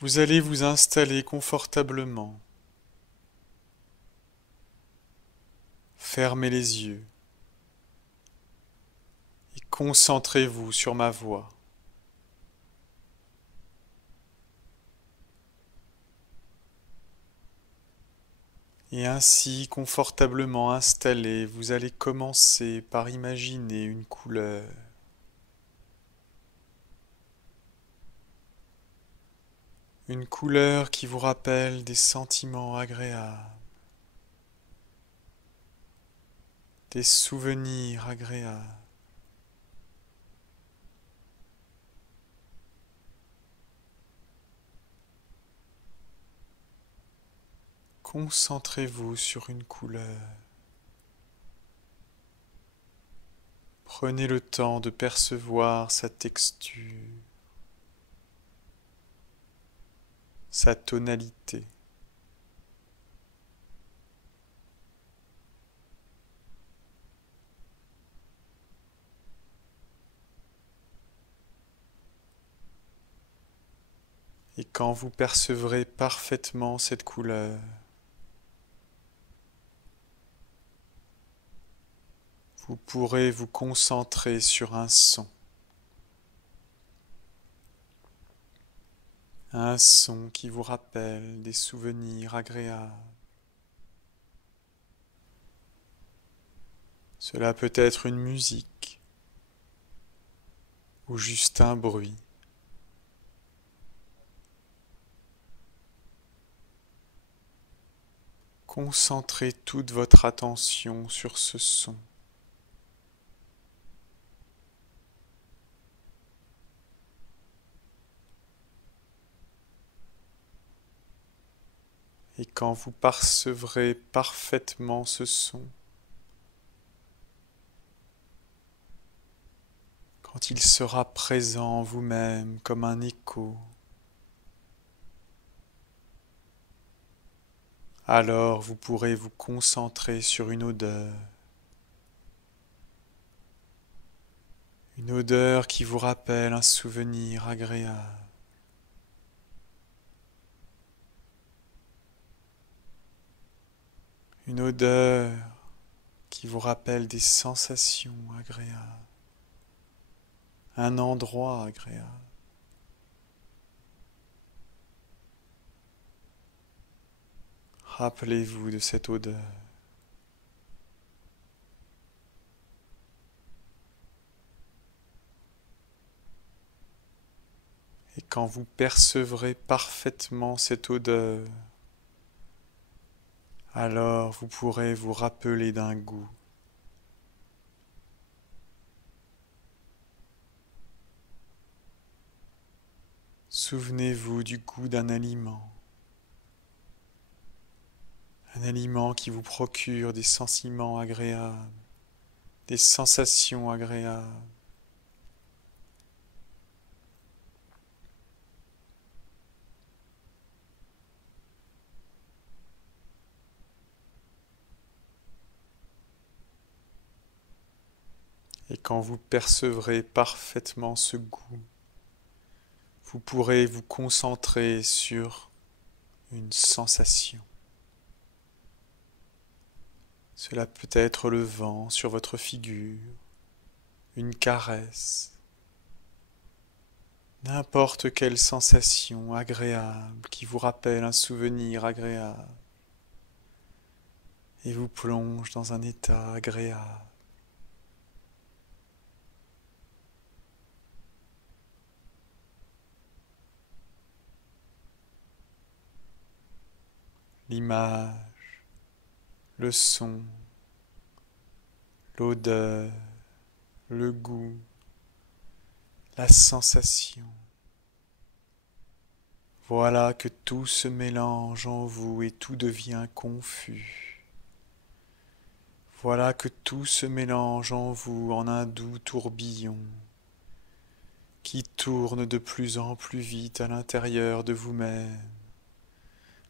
Vous allez vous installer confortablement. Fermez les yeux et concentrez-vous sur ma voix. Et ainsi, confortablement installé, vous allez commencer par imaginer une couleur. Une couleur qui vous rappelle des sentiments agréables, des souvenirs agréables. Concentrez-vous sur une couleur. Prenez le temps de percevoir sa texture, sa tonalité. Et quand vous percevrez parfaitement cette couleur, vous pourrez vous concentrer sur un son. Un son qui vous rappelle des souvenirs agréables. Cela peut être une musique ou juste un bruit. Concentrez toute votre attention sur ce son. Et quand vous percevrez parfaitement ce son, quand il sera présent en vous-même comme un écho, alors vous pourrez vous concentrer sur une odeur qui vous rappelle un souvenir agréable. Une odeur qui vous rappelle des sensations agréables, un endroit agréable. Rappelez-vous de cette odeur. Et quand vous percevrez parfaitement cette odeur, alors vous pourrez vous rappeler d'un goût. Souvenez-vous du goût d'un aliment. Un aliment qui vous procure des sentiments agréables, des sensations agréables. Et quand vous percevrez parfaitement ce goût, vous pourrez vous concentrer sur une sensation. Cela peut être le vent sur votre figure, une caresse, n'importe quelle sensation agréable qui vous rappelle un souvenir agréable et vous plonge dans un état agréable. L'image, le son, l'odeur, le goût, la sensation. Voilà que tout se mélange en vous et tout devient confus. Voilà que tout se mélange en vous en un doux tourbillon qui tourne de plus en plus vite à l'intérieur de vous-même.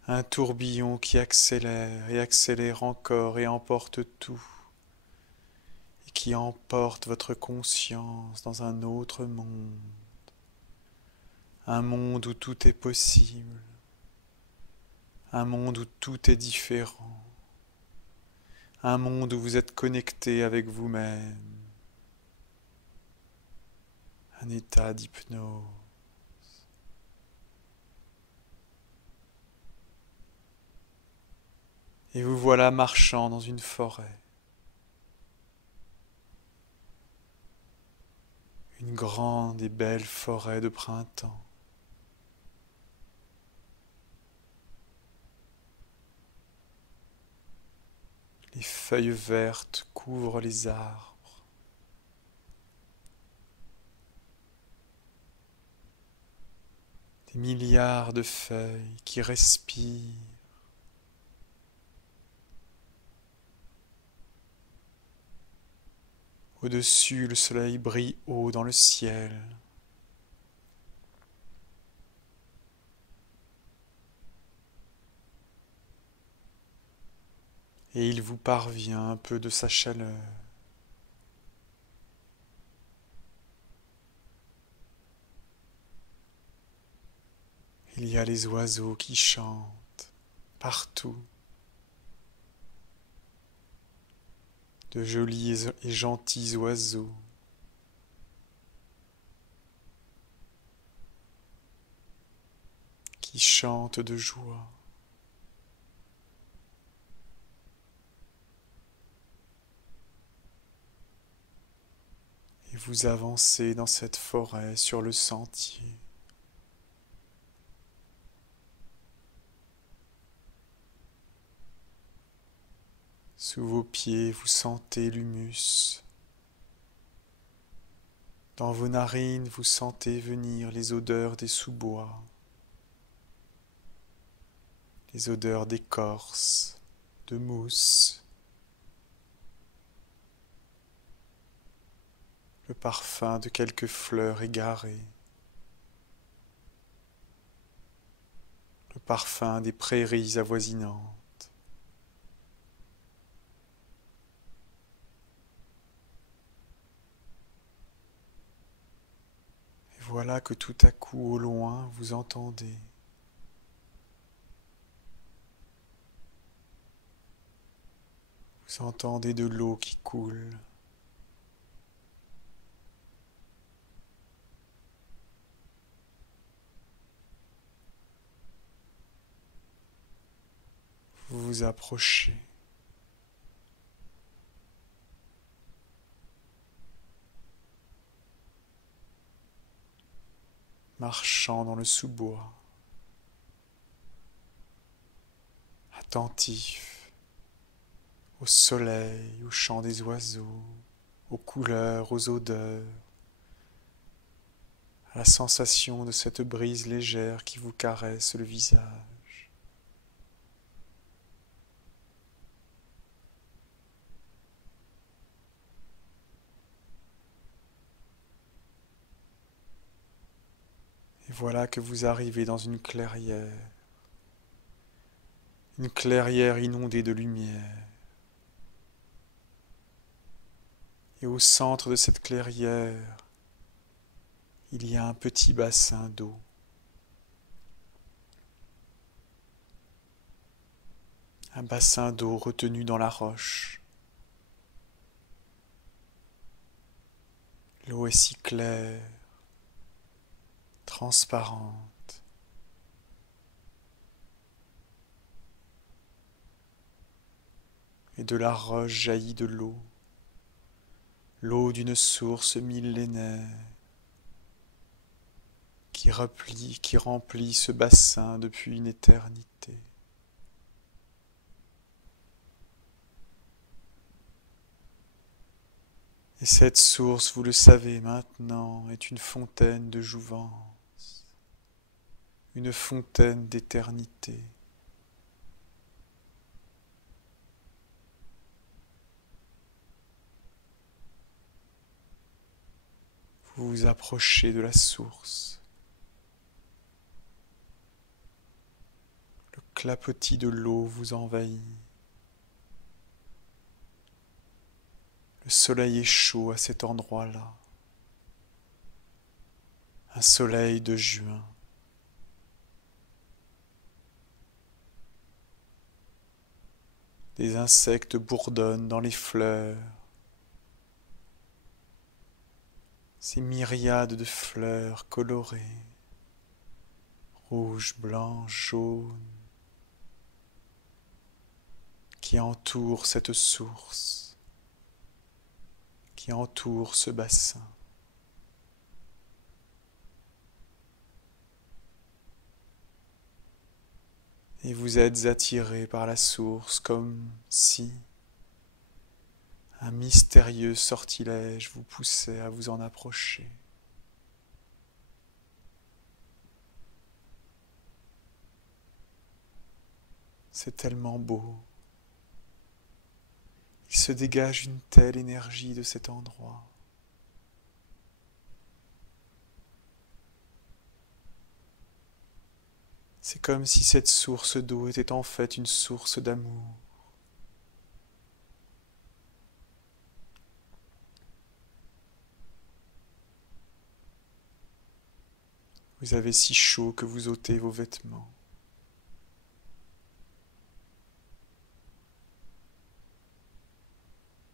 Un tourbillon qui accélère et accélère encore et emporte tout, et qui emporte votre conscience dans un autre monde, un monde où tout est possible, un monde où tout est différent, un monde où vous êtes connecté avec vous-même, un état d'hypnose. Et vous voilà marchant dans une forêt, une grande et belle forêt de printemps. Les feuilles vertes couvrent les arbres. Des milliards de feuilles qui respirent. Au-dessus, le soleil brille haut dans le ciel. Et il vous parvient un peu de sa chaleur. Il y a les oiseaux qui chantent partout. De jolis et gentils oiseaux. Qui chantent de joie. Et vous avancez dans cette forêt sur le sentier. Sous vos pieds, vous sentez l'humus. Dans vos narines, vous sentez venir les odeurs des sous-bois, les odeurs d'écorce, de mousse, le parfum de quelques fleurs égarées, le parfum des prairies avoisinantes. Et voilà que tout à coup, au loin, vous entendez de l'eau qui coule. Vous vous approchez. Marchant dans le sous-bois, attentif au soleil, au chant des oiseaux, aux couleurs, aux odeurs, à la sensation de cette brise légère qui vous caresse le visage. Et voilà que vous arrivez dans une clairière inondée de lumière. Et au centre de cette clairière, il y a un petit bassin d'eau. Un bassin d'eau retenu dans la roche. L'eau est si claire, transparente. Et de la roche jaillit de l'eau, l'eau d'une source millénaire qui remplit ce bassin depuis une éternité. Et cette source, vous le savez maintenant, est une fontaine de jouvence, une fontaine d'éternité. Vous vous approchez de la source. Le clapotis de l'eau vous envahit. Le soleil est chaud à cet endroit-là. Un soleil de juin. Des insectes bourdonnent dans les fleurs. Ces myriades de fleurs colorées, rouges, blancs, jaunes, qui entourent cette source, qui entourent ce bassin. Et vous êtes attiré par la source comme si un mystérieux sortilège vous poussait à vous en approcher. C'est tellement beau. Il se dégage une telle énergie de cet endroit. C'est comme si cette source d'eau était en fait une source d'amour. Vous avez si chaud que vous ôtez vos vêtements.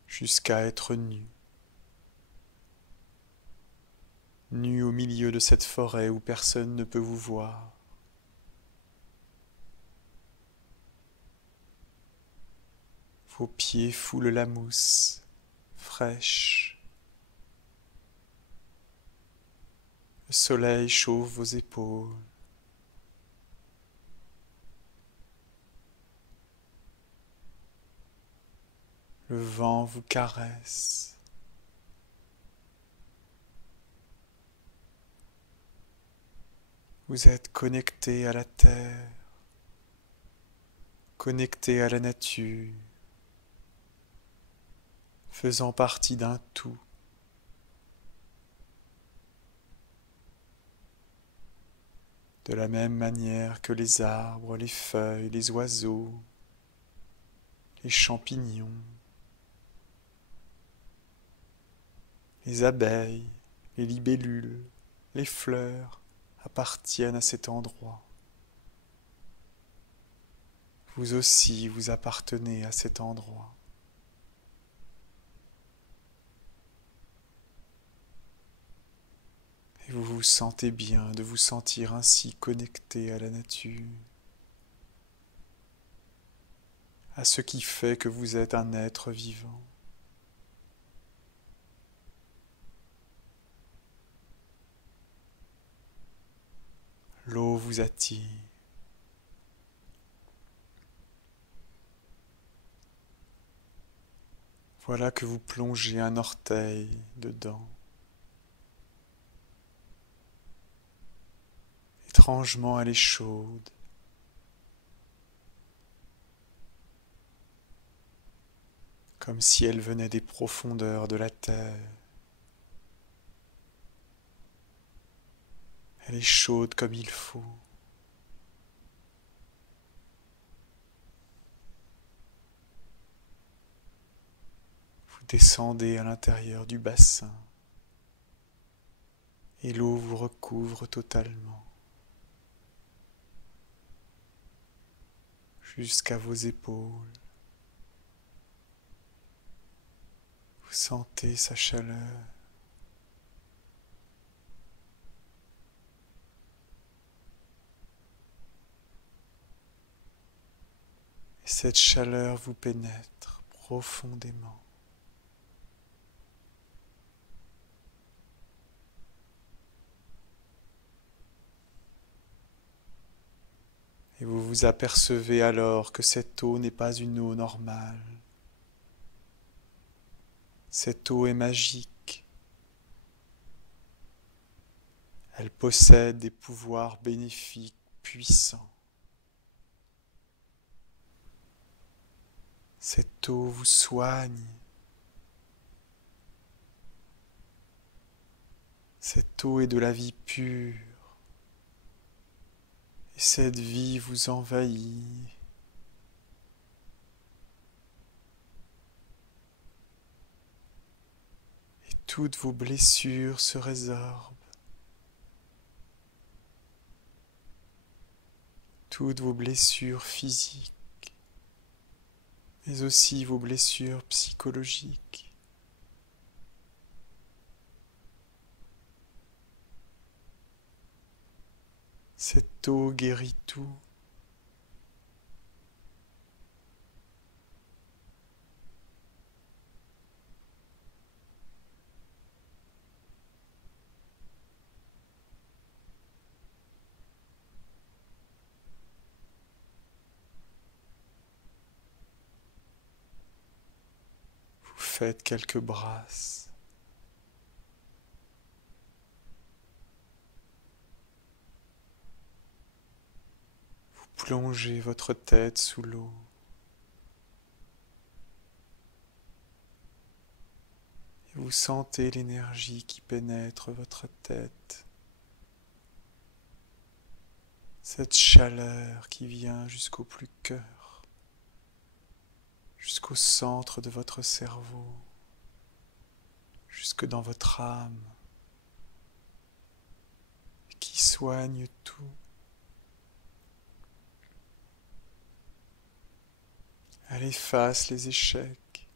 Jusqu'à être nu. Nu au milieu de cette forêt où personne ne peut vous voir. Vos pieds foulent la mousse, fraîche. Le soleil chauffe vos épaules. Le vent vous caresse. Vous êtes connecté à la terre, connecté à la nature, faisant partie d'un tout. De la même manière que les arbres, les feuilles, les oiseaux, les champignons, les abeilles, les libellules, les fleurs appartiennent à cet endroit. Vous aussi, vous appartenez à cet endroit. Et vous vous sentez bien de vous sentir ainsi connecté à la nature, à ce qui fait que vous êtes un être vivant. L'eau vous attire. Voilà que vous plongez un orteil dedans. Étrangement, elle est chaude. Comme si elle venait des profondeurs de la terre. Elle est chaude comme il faut. Vous descendez à l'intérieur du bassin et l'eau vous recouvre totalement jusqu'à vos épaules. Vous sentez sa chaleur. Et cette chaleur vous pénètre profondément. Et vous vous apercevez alors que cette eau n'est pas une eau normale. Cette eau est magique. Elle possède des pouvoirs bénéfiques puissants. Cette eau vous soigne. Cette eau est de la vie pure. Et cette vie vous envahit. Et toutes vos blessures se résorbent. Toutes vos blessures physiques mais aussi vos blessures psychologiques. Cette eau guérit tout. Vous faites quelques brasses. Vous plongez votre tête sous l'eau. Et vous sentez l'énergie qui pénètre votre tête. Cette chaleur qui vient jusqu'au plus cœur, jusqu'au centre de votre cerveau, jusque dans votre âme, qui soigne tout. Elle efface les échecs.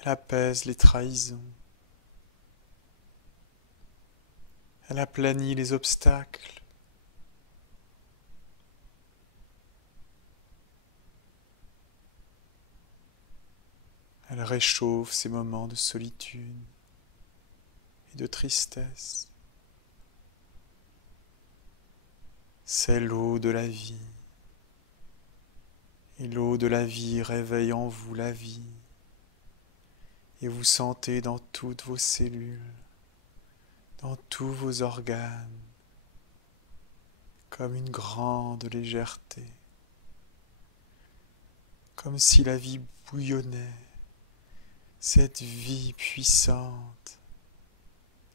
Elle apaise les trahisons. Elle aplanit les obstacles. Elle réchauffe ces moments de solitude et de tristesse. C'est l'eau de la vie. Et l'eau de la vie réveille en vous la vie. Et vous sentez dans toutes vos cellules, dans tous vos organes, comme une grande légèreté, comme si la vie bouillonnait, cette vie puissante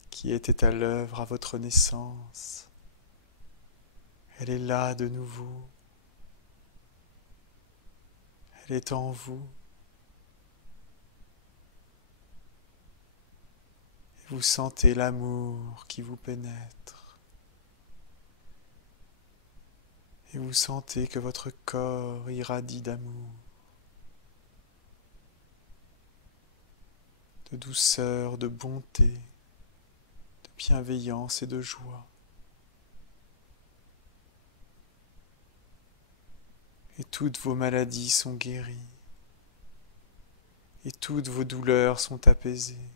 qui était à l'œuvre à votre naissance. Elle est là de nouveau, elle est en vous. Et vous sentez l'amour qui vous pénètre. Et vous sentez que votre corps irradie d'amour, de douceur, de bonté, de bienveillance et de joie. Et toutes vos maladies sont guéries. Et toutes vos douleurs sont apaisées.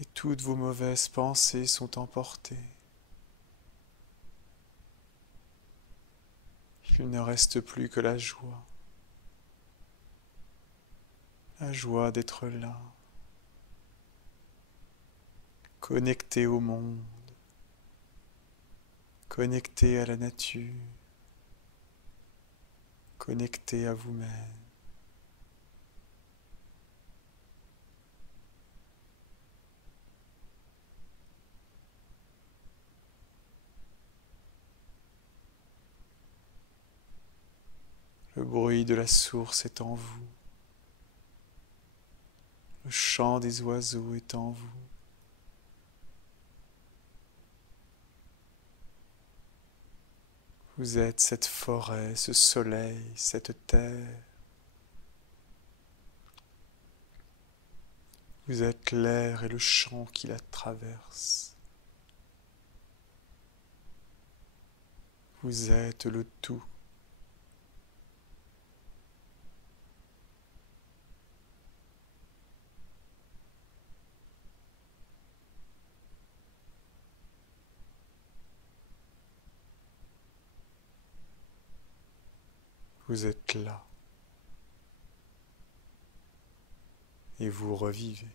Et toutes vos mauvaises pensées sont emportées. Il ne reste plus que la joie d'être là, connecté au monde, connecté à la nature, connecté à vous-même. Le bruit de la source est en vous. Le chant des oiseaux est en vous. Vous êtes cette forêt, ce soleil, cette terre. Vous êtes l'air et le champ qui la traversent. Vous êtes le tout. Vous êtes là. Et vous revivez.